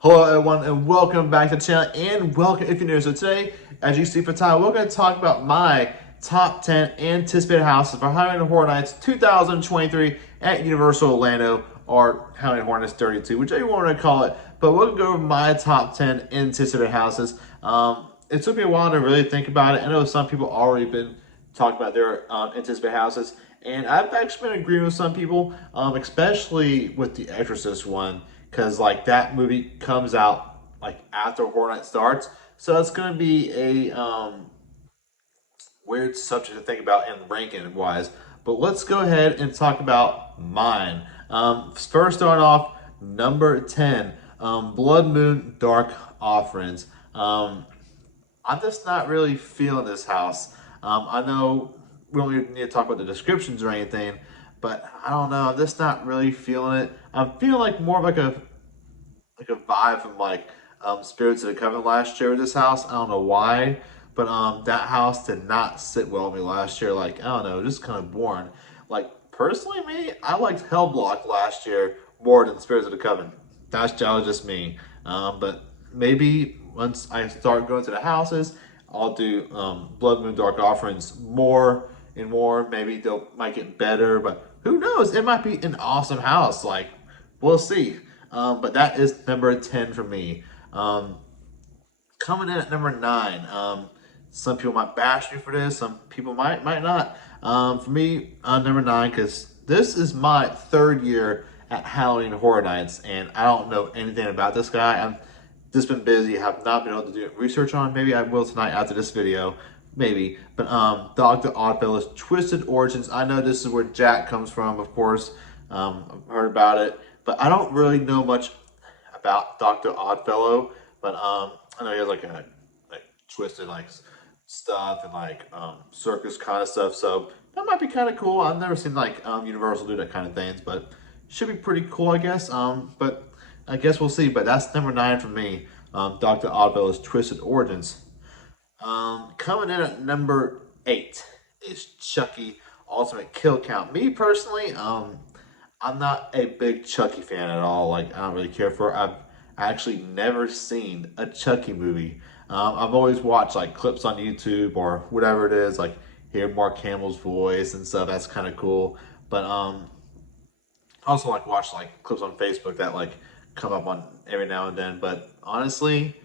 Hello everyone and welcome back to the channel and welcome if you're new. So today, as you see for time, we're going to talk about my top 10 anticipated houses for Halloween Horror Nights 2023 at Universal Orlando, or Halloween Horror Nights 32, whichever you want to call it. But we're going to go over my top 10 anticipated houses. It took me a while to really think about it. I know some people already been talking about their anticipated houses, and I've actually been agreeing with some people, especially with the Exorcist one, because like that movie comes out like after Horror Night starts, so it's going to be a weird subject to think about and ranking wise. But let's go ahead and talk about mine. First, starting off, number 10, Blood Moon Dark Offerings. I'm just not really feeling this house. I know we don't even need to talk about the descriptions or anything, but I don't know. I'm just not really feeling it. I'm feeling like more of like a vibe from like Spirits of the Covenant last year with this house. I don't know why, but that house did not sit well with me last year. Like I don't know, just kind of boring. Like personally, me, I liked Hellblock last year more than Spirits of the Covenant. That was just me. But maybe once I start going to the houses, I'll do Blood Moon Dark Offerings more and more. Maybe they'll might get better, but who knows? It might be an awesome house. Like we'll see. But that is number 10 for me. Um, Coming in at number 9. Some people might bash me for this. Some people might not. For me, number 9, because this is my third year at Halloween Horror Nights, and I don't know anything about this guy. I've just been busy. Have not been able to do research on. Maybe I will tonight after this video. Maybe. But Dr. Oddfellow's Twisted Origins. I know this is where Jack comes from, of course. I've heard about it. But I don't really know much about Dr. Oddfellow. But I know he has like twisted like stuff and like circus kind of stuff. So that might be kind of cool. I've never seen like Universal do that kind of things, but should be pretty cool, I guess. But I guess we'll see. But that's number 9 for me. Dr. Oddfellow's Twisted Origins. Coming in at number 8 is Chucky Ultimate Kill Count. Me personally, I'm not a big Chucky fan at all. Like I don't really care for it. I've actually never seen a Chucky movie. I've always watched like clips on YouTube or whatever it is, like hear Mark Hamill's voice and stuff. That's kind of cool. But I also like watch like clips on Facebook that like come up on every now and then. But honestly,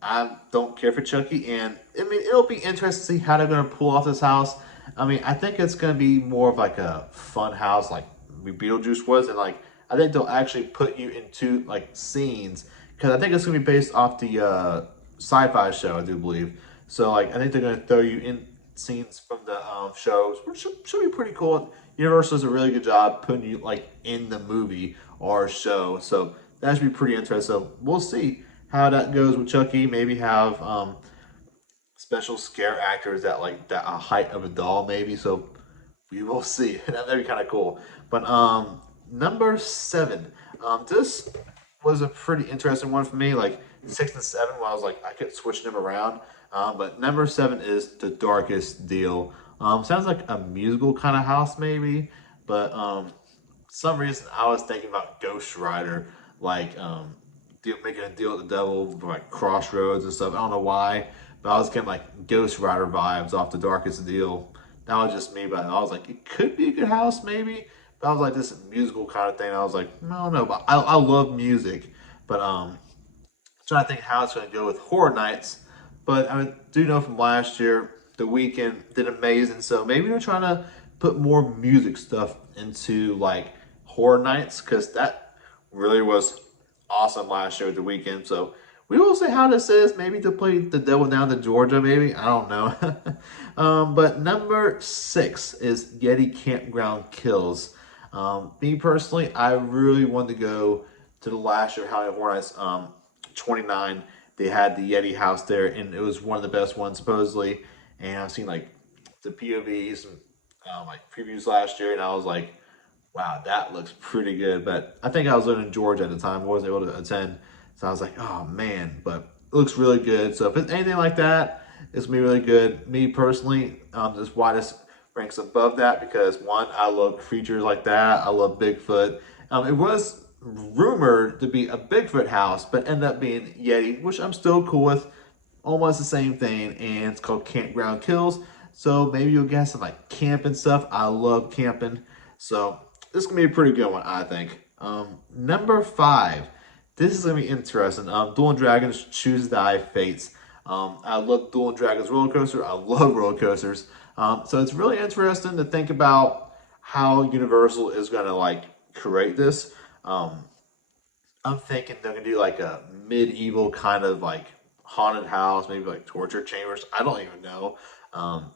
I don't care for Chucky, and I mean it'll be interesting to see how they're gonna pull off this house. I mean, I think it's gonna be more of like a fun house, like Beetlejuice was, and like I think they'll actually put you into like scenes because I think it's gonna be based off the sci-fi show, I do believe. So like I think they're gonna throw you in scenes from the shows, which should be pretty cool. Universal does a really good job putting you like in the movie or show, so that should be pretty interesting. So we'll see how that goes with Chucky. Maybe have special scare actors that like that a height of a doll, maybe. So we will see. That'd be kind of cool. But number 7. This was a pretty interesting one for me. Like 6 and 7, where I was like I kept switching them around. But number 7 is The Darkest Deal. Sounds like a musical kind of house, maybe. But some reason I was thinking about Ghost Rider, like making a deal with the devil, like Crossroads and stuff. I don't know why, but I was getting like Ghost Rider vibes off The Darkest Deal. That was just me, but I was like, it could be a good house, maybe. But I was like, this musical kind of thing. I was like, I don't know, but I love music. But trying to think how it's going to go with Horror Nights. But I do know from last year, The Weeknd did amazing. So maybe they're trying to put more music stuff into like Horror Nights, because that really was awesome last year with The Weeknd. So we will see how this is. Maybe to play the devil down to Georgia, maybe. I don't know. But number 6 is Yeti Campground Kills. Me personally, I really wanted to go to the last year Halloween Horror Nights 29. They had the Yeti house there, and it was one of the best ones supposedly. And I've seen like the POVs and like previews last year, and I was like, wow, that looks pretty good. But I think I was living in Georgia at the time. I wasn't able to attend. So I was like, oh man, but it looks really good. So if it's anything like that, it's gonna be really good. Me personally, just why this ranks above that, because one, I love creatures like that. I love Bigfoot. It was rumored to be a Bigfoot house, but ended up being Yeti, which I'm still cool with. Almost the same thing, and it's called Campground Kills. So maybe you'll get some like camping stuff. I love camping, so this is gonna be a pretty good one, I think. Number 5. This is gonna be interesting. Dueling Dragons Choose Thy Fates. I love Dueling Dragons roller coaster. I love roller coasters. So it's really interesting to think about how Universal is gonna like create this. Um, I'm thinking they're gonna do like a medieval kind of like haunted house, maybe like torture chambers. I don't even know. Um,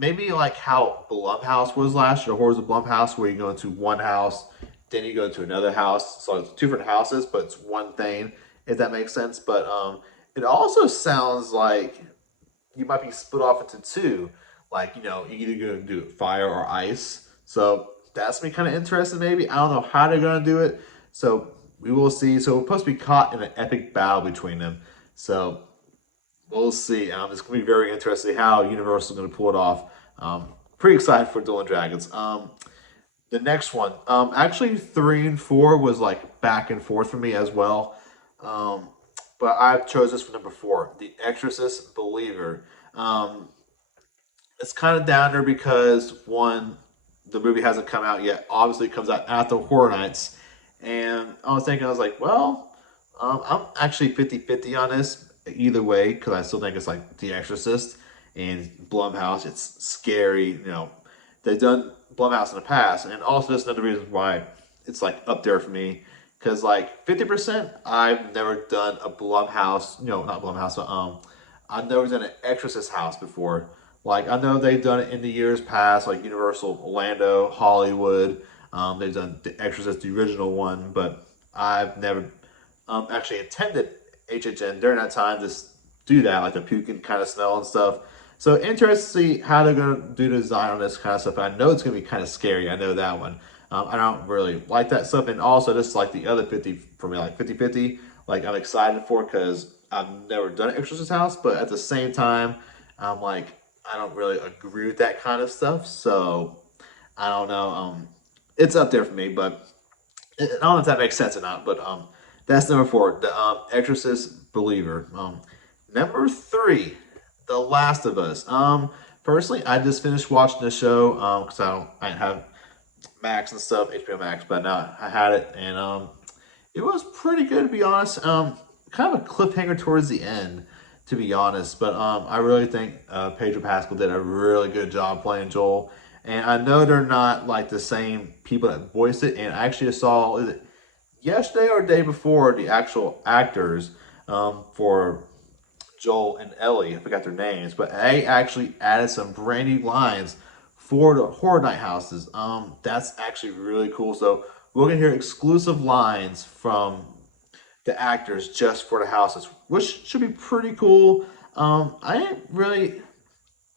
Maybe like how Blumhouse was last year, Horrors of Blumhouse, where you go into one house, then you go into another house. So it's two different houses, but it's one thing, if that makes sense. But it also sounds like you might be split off into two. Like, you either gonna do fire or ice. So that's me kind of interested, maybe. I don't know how they're gonna do it. So we will see. So we're supposed to be caught in an epic battle between them. So we'll see. It's going to be very interesting how Universal is going to pull it off. Pretty excited for Dueling Dragons. The next one, actually 3 and 4 was like back and forth for me as well. Um, but I chose this for number 4, The Exorcist Believer. Um, it's kind of down there because one, the movie hasn't come out yet. Obviously, it comes out after Horror Nights. And I was like, well, I'm actually 50-50 on this either way because I still think it's like The Exorcist and Blumhouse. It's scary. They've done Blumhouse in the past. And also, that's another reason why it's like up there for me. Because like 50%, I've never done a Blumhouse, not Blumhouse, but I've never done an Exorcist house before. Like I know they've done it in the years past, like Universal Orlando, Hollywood. They've done the Exorcist, the original one, but I've never actually attended HHN during that time to do that, like the puking kind of smell and stuff. So interested to see how they're gonna do the design on this kind of stuff. I know it's gonna be kind of scary. I know that one. I don't really like that stuff, and also just like the other 50 for me, like 50-50. Like I'm excited for because I've never done an Exorcist house, but at the same time, I'm like I don't really agree with that kind of stuff. So I don't know. It's up there for me, but I don't know if that makes sense or not. But that's number 4, the Exorcist Believer. Number 3, The Last of Us. Personally, I just finished watching the show because I didn't have Max and stuff, HBO Max, but now I had it, and it was pretty good to be honest. Kind of a cliffhanger towards the end, to be honest. But I really think Pedro Pascal did a really good job playing Joel. And I know they're not like the same people that voiced it. And I actually saw is it yesterday or the day before the actual actors for Joel and Ellie. I forgot their names, but they actually added some brand new lines for the Horror Night houses. That's actually really cool. So we're gonna hear exclusive lines from the actors just for the houses, which should be pretty cool. I didn't really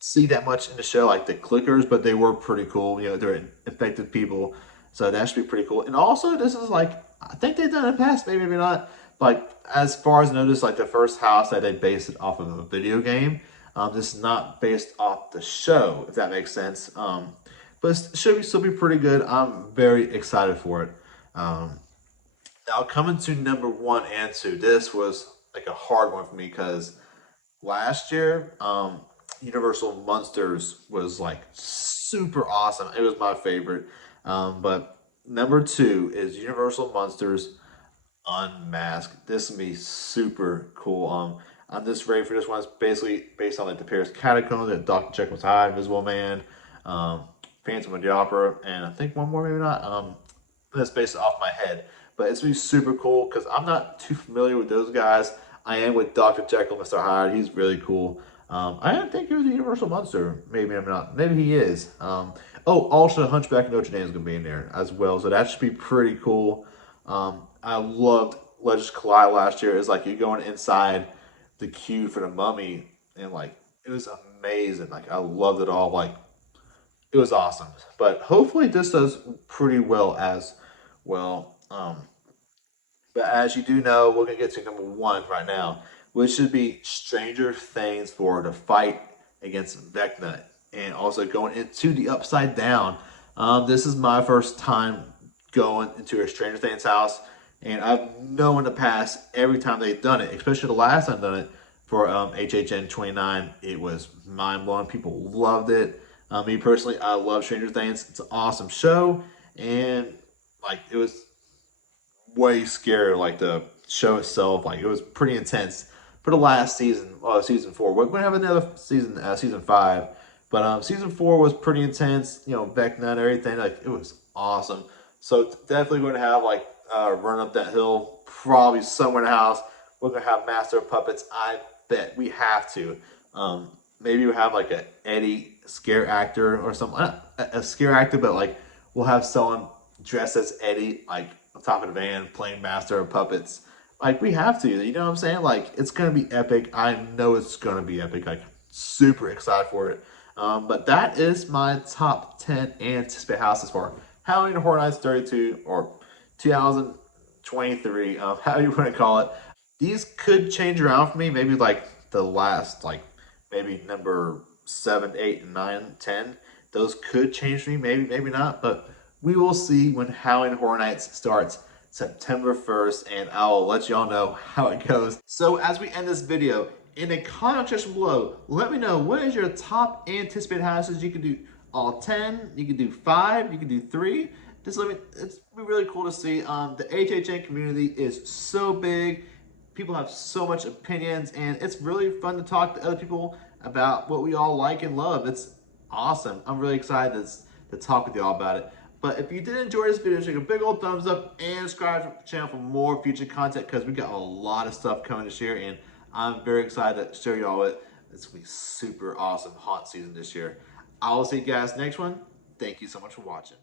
see that much in the show, like the clickers, but they were pretty cool. They're infected people, so that should be pretty cool. And also, this is like I think they've done it in the past, maybe not. Like as far as I noticed, like the first house that they based it off of a video game. This is not based off the show, if that makes sense. But it should still be pretty good. I'm very excited for it. Now coming to number 1 and 2, this was like a hard one for me because last year, Universal Monsters was like super awesome. It was my favorite. But number 2 is Universal Monsters Unmasked. This will be super cool. I'm just ready for this one. It's basically based on like the Paris Catacombs, that Dr. Jekyll's Hyde, Invisible Man, Phantom of the Opera, and I think one more maybe not. That's based off my head, but it's gonna be super cool because I'm not too familiar with those guys. I am with Dr. Jekyll, Mr. Hyde. He's really cool. I didn't think he was a Universal Monster. Maybe I'm not. Maybe he is. Also, Hunchback of Notre Dame is gonna be in there as well, so that should be pretty cool. I loved Legends Collide last year. It's like you're going inside the queue for the Mummy, and like it was amazing. Like I loved it all. Like it was awesome. But hopefully this does pretty well as well. But as you do know, we're gonna get to number 1 right now, which should be Stranger Things for the fight against Vecna, and also going into the Upside Down. This is my first time going into a Stranger Things house. And I've known in the past every time they've done it, especially the last time done it for HHN 29, it was mind blowing. People loved it. Me personally, I love Stranger Things. It's an awesome show, and like it was way scarier. Like the show itself, like it was pretty intense for the last season, season 4. We're gonna have another season, season 5, but season 4 was pretty intense. You know, Vecna and everything, like it was awesome. So definitely going to have like Run Up That Hill, probably somewhere in the house. We're gonna have Master of Puppets. I bet we have to. Maybe we have like a Eddie scare actor or something. A scare actor, but like we'll have someone dressed as Eddie, like on top of the van, playing Master of Puppets. Like we have to, you know what I'm saying? Like it's gonna be epic. I know it's gonna be epic. Like super excited for it. But that is my top 10 anticipated houses for Halloween Horror Nights 32 or 2023, how you want to call it. These could change around for me. Maybe like the last, like maybe number 7, 8, 9, 10. Those could change for me. Maybe, maybe not. But we will see when Halloween Horror Nights starts September 1st, and I'll let y'all know how it goes. So as we end this video, in the comment section below, let me know what is your top anticipated houses. You can do all 10, you can do 5, you can do 3. Just let me, it's be really cool to see. The HHN community is so big. People have so much opinions, and it's really fun to talk to other people about what we all like and love. It's awesome. I'm really excited to talk with you all about it. But if you did enjoy this video, take a big old thumbs up and subscribe to the channel for more future content, because we got a lot of stuff coming this year, and I'm very excited to show you all it. It's gonna be super awesome haunt season this year. I will see you guys next one. Thank you so much for watching.